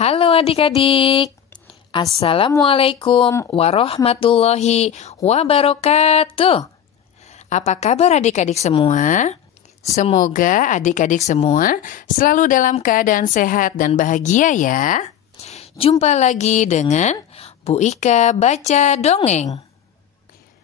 Halo adik-adik, Assalamualaikum warahmatullahi wabarakatuh. Apa kabar adik-adik semua? Semoga adik-adik semua selalu dalam keadaan sehat dan bahagia ya. Jumpa lagi dengan Bu Ika baca dongeng.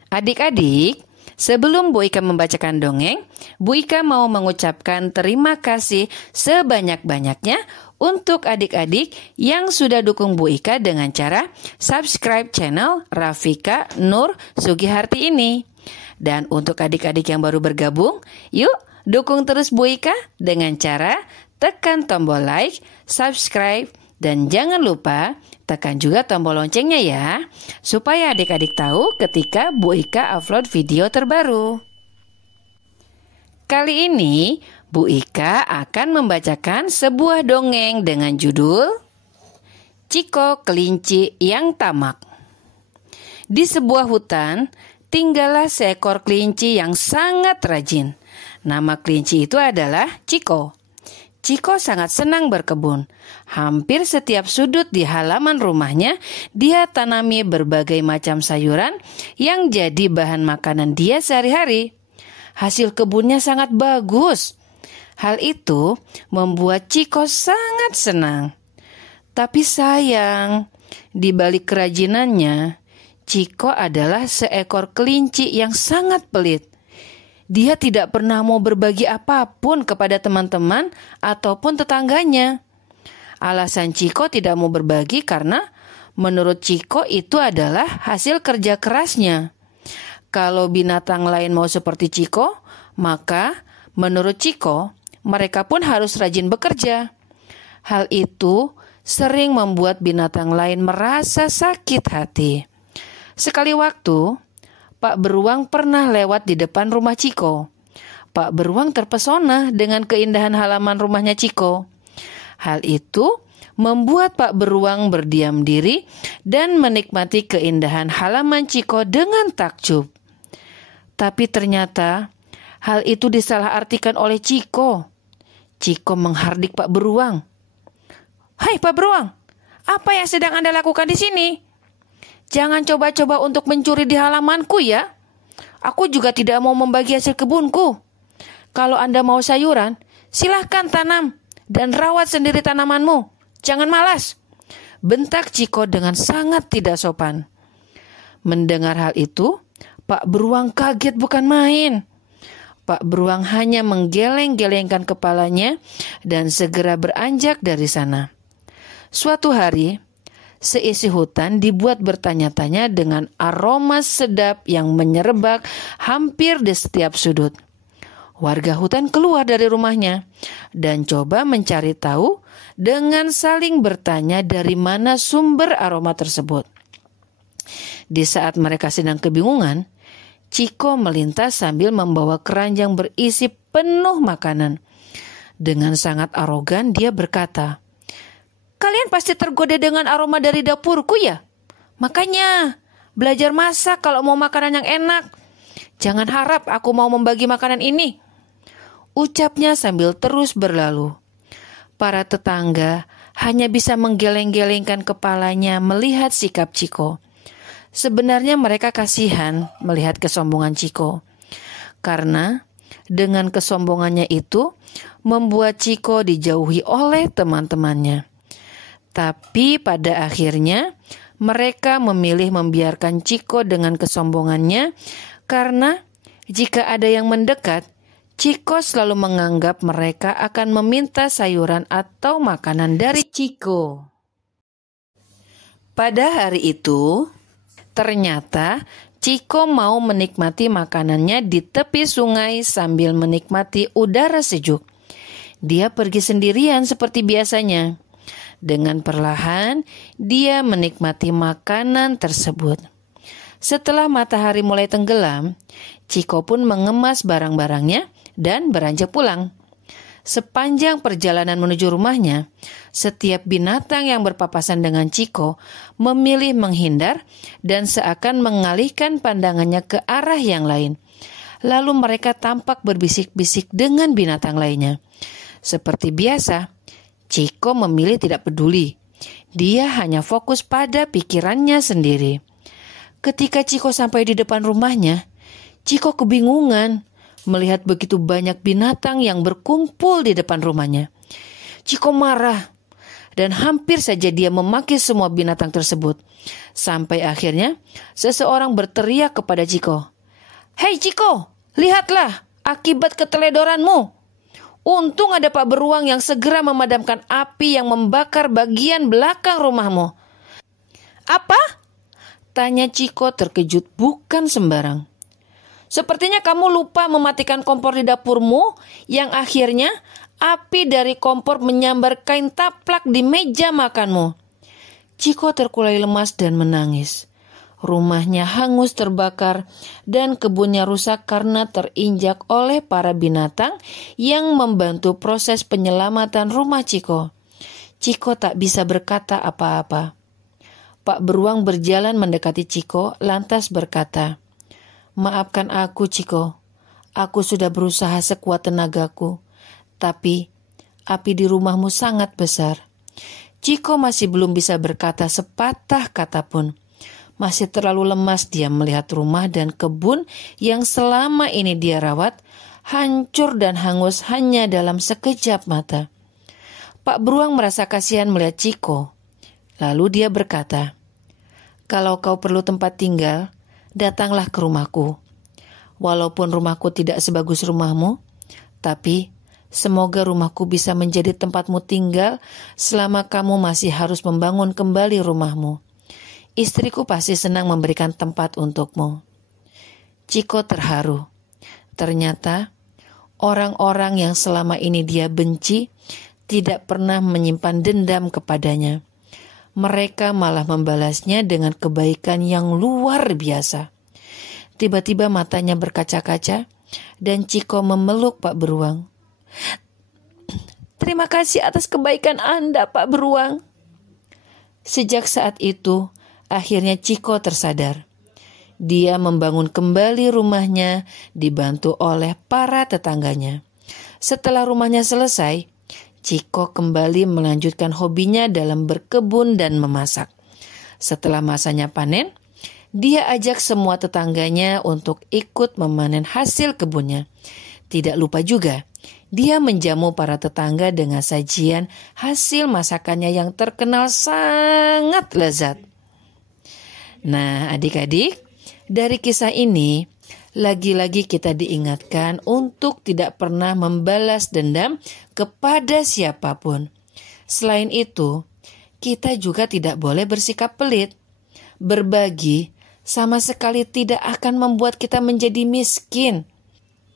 Adik-adik, sebelum Bu Ika membacakan dongeng, Bu Ika mau mengucapkan terima kasih sebanyak-banyaknya untuk adik-adik yang sudah dukung Bu Ika dengan cara subscribe channel Rafika Nur Sugiharti ini. Dan untuk adik-adik yang baru bergabung, yuk dukung terus Bu Ika dengan cara tekan tombol like, subscribe, dan jangan lupa tekan juga tombol loncengnya ya, supaya adik-adik tahu ketika Bu Ika upload video terbaru. Kali ini Bu Ika akan membacakan sebuah dongeng dengan judul Ciko Kelinci yang Tamak. Di sebuah hutan, tinggallah seekor kelinci yang sangat rajin. Nama kelinci itu adalah Ciko. Ciko sangat senang berkebun. Hampir setiap sudut di halaman rumahnya, dia tanami berbagai macam sayuran yang jadi bahan makanan dia sehari-hari. Hasil kebunnya sangat bagus. Hal itu membuat Ciko sangat senang. Tapi sayang, di balik kerajinannya, Ciko adalah seekor kelinci yang sangat pelit. Dia tidak pernah mau berbagi apapun kepada teman-teman ataupun tetangganya. Alasan Ciko tidak mau berbagi karena menurut Ciko itu adalah hasil kerja kerasnya. Kalau binatang lain mau seperti Ciko, maka menurut Ciko, mereka pun harus rajin bekerja. Hal itu sering membuat binatang lain merasa sakit hati. Sekali waktu, Pak Beruang pernah lewat di depan rumah Ciko. Pak Beruang terpesona dengan keindahan halaman rumahnya Ciko. Hal itu membuat Pak Beruang berdiam diri dan menikmati keindahan halaman Ciko dengan takjub. Tapi ternyata hal itu disalahartikan oleh Ciko. Ciko menghardik Pak Beruang. "Hai Pak Beruang, apa yang sedang Anda lakukan di sini? Jangan coba-coba untuk mencuri di halamanku ya. Aku juga tidak mau membagi hasil kebunku. Kalau Anda mau sayuran, silahkan tanam dan rawat sendiri tanamanmu. Jangan malas," bentak Ciko dengan sangat tidak sopan. Mendengar hal itu, Pak Beruang kaget bukan main. Pak Beruang hanya menggeleng-gelengkan kepalanya dan segera beranjak dari sana. Suatu hari, seisi hutan dibuat bertanya-tanya dengan aroma sedap yang menyerebak hampir di setiap sudut. Warga hutan keluar dari rumahnya dan coba mencari tahu dengan saling bertanya dari mana sumber aroma tersebut. Di saat mereka sedang kebingungan, Ciko melintas sambil membawa keranjang berisi penuh makanan. Dengan sangat arogan dia berkata, "Kalian pasti tergoda dengan aroma dari dapurku ya? Makanya belajar masak kalau mau makanan yang enak. Jangan harap aku mau membagi makanan ini," ucapnya sambil terus berlalu. Para tetangga hanya bisa menggeleng-gelengkan kepalanya melihat sikap Ciko. Sebenarnya mereka kasihan melihat kesombongan Ciko. Karena dengan kesombongannya itu membuat Ciko dijauhi oleh teman-temannya. Tapi pada akhirnya mereka memilih membiarkan Ciko dengan kesombongannya karena jika ada yang mendekat, Ciko selalu menganggap mereka akan meminta sayuran atau makanan dari Ciko. Pada hari itu, ternyata Ciko mau menikmati makanannya di tepi sungai sambil menikmati udara sejuk. Dia pergi sendirian seperti biasanya. Dengan perlahan, dia menikmati makanan tersebut. Setelah matahari mulai tenggelam, Ciko pun mengemas barang-barangnya dan beranjak pulang. Sepanjang perjalanan menuju rumahnya, setiap binatang yang berpapasan dengan Ciko memilih menghindar dan seakan mengalihkan pandangannya ke arah yang lain. Lalu mereka tampak berbisik-bisik dengan binatang lainnya. Seperti biasa, Ciko memilih tidak peduli. Dia hanya fokus pada pikirannya sendiri. Ketika Chiko sampai di depan rumahnya, Chiko kebingungan melihat begitu banyak binatang yang berkumpul di depan rumahnya. Chiko marah dan hampir saja dia memaki semua binatang tersebut. Sampai akhirnya seseorang berteriak kepada Chiko, "Hei Chiko, lihatlah akibat keteledoranmu. Untung ada Pak Beruang yang segera memadamkan api yang membakar bagian belakang rumahmu." "Apa?" tanya Chiko terkejut bukan sembarang. "Sepertinya kamu lupa mematikan kompor di dapurmu yang akhirnya api dari kompor menyambar kain taplak di meja makanmu." Chiko terkulai lemas dan menangis. Rumahnya hangus terbakar dan kebunnya rusak karena terinjak oleh para binatang yang membantu proses penyelamatan rumah Chiko. Chiko tak bisa berkata apa-apa. Pak Beruang berjalan mendekati Chiko lantas berkata, "Maafkan aku Chiko, aku sudah berusaha sekuat tenagaku, tapi api di rumahmu sangat besar." Chiko masih belum bisa berkata sepatah kata pun. Masih terlalu lemas dia melihat rumah dan kebun yang selama ini dia rawat hancur dan hangus hanya dalam sekejap mata. Pak Beruang merasa kasihan melihat Chiko. Lalu dia berkata, "Kalau kau perlu tempat tinggal, datanglah ke rumahku. Walaupun rumahku tidak sebagus rumahmu, tapi semoga rumahku bisa menjadi tempatmu tinggal selama kamu masih harus membangun kembali rumahmu. Istriku pasti senang memberikan tempat untukmu." Chiko terharu. Ternyata orang-orang yang selama ini dia benci tidak pernah menyimpan dendam kepadanya. Mereka malah membalasnya dengan kebaikan yang luar biasa. Tiba-tiba matanya berkaca-kaca dan Chiko memeluk Pak Beruang. "Terima kasih atas kebaikan Anda, Pak Beruang." Sejak saat itu, akhirnya Chiko tersadar. Dia membangun kembali rumahnya dibantu oleh para tetangganya. Setelah rumahnya selesai, Chiko kembali melanjutkan hobinya dalam berkebun dan memasak. Setelah masanya panen, dia ajak semua tetangganya untuk ikut memanen hasil kebunnya. Tidak lupa juga, dia menjamu para tetangga dengan sajian hasil masakannya yang terkenal sangat lezat. Nah, adik-adik, dari kisah ini lagi-lagi kita diingatkan untuk tidak pernah membalas dendam kepada siapapun. Selain itu, kita juga tidak boleh bersikap pelit. Berbagi sama sekali tidak akan membuat kita menjadi miskin.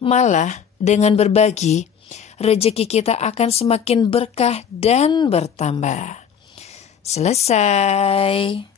Malah dengan berbagi, rezeki kita akan semakin berkah dan bertambah. Selesai.